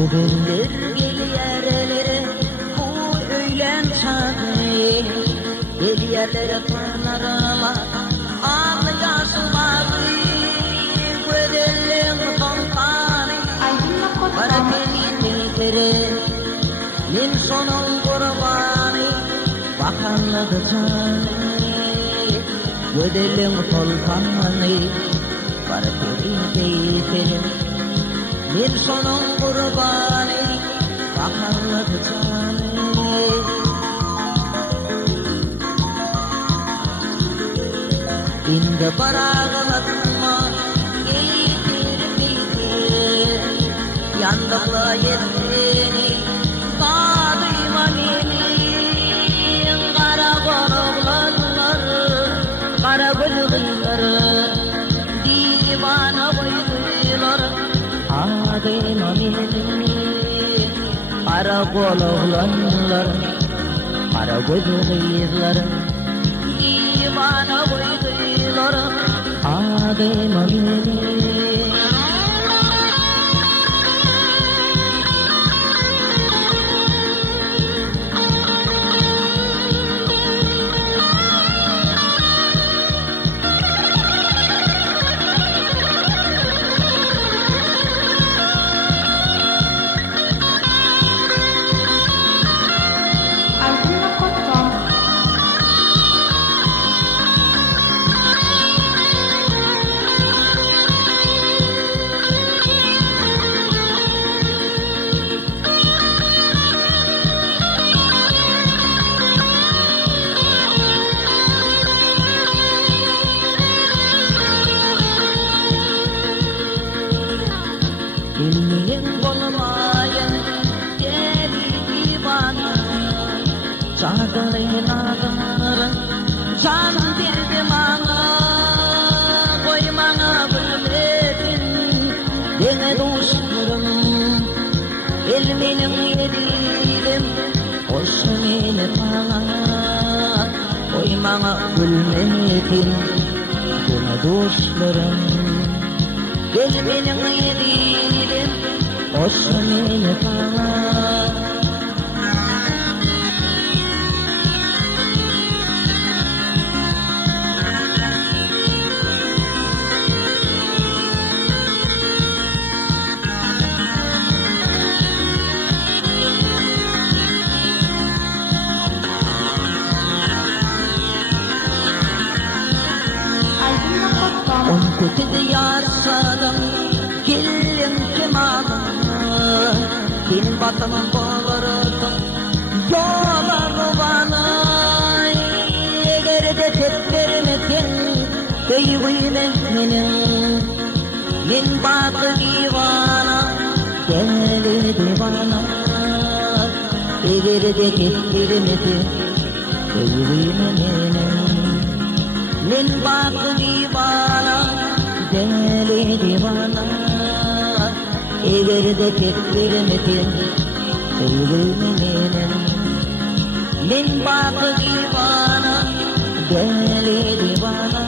Göbeller geliyerlere bu öğlen çağı, geliyerlere pınarıma ağlayasın mavi. Göbeller tontanı para geliyerlere min sonun kurbanı bakanladı canı. Göbeller tontanı para geliyerlere min sonun kurbanı bakanladı canı. İndi barağıma getirmeydi yandıklı yerini kadıma beni. Kara konukları, kara gülgünleri divana koydular adıma beni. Kara konukları, kara gülgünleri divana koydular adıma beni. Bilmeyen olmayan deli divana çağırın ağırın can verdi bana. Koymana bilmedin beni dostlarım bilmenin yedilim olsun beni bana. Koymana bilmedin beni dostlarım bilmenin yedilim olsun beni bana. On kötü yarsadım gelin kemanı bin batımın bağırdım yollarını bana. Eğer de tepkirimedin köyüme benim min batı divana deli divana. Eğer de tepkirimedin köyüme benim min batı divana deli divana. Eğer de tepkirimedin köyüme benim min batı divana deli divana.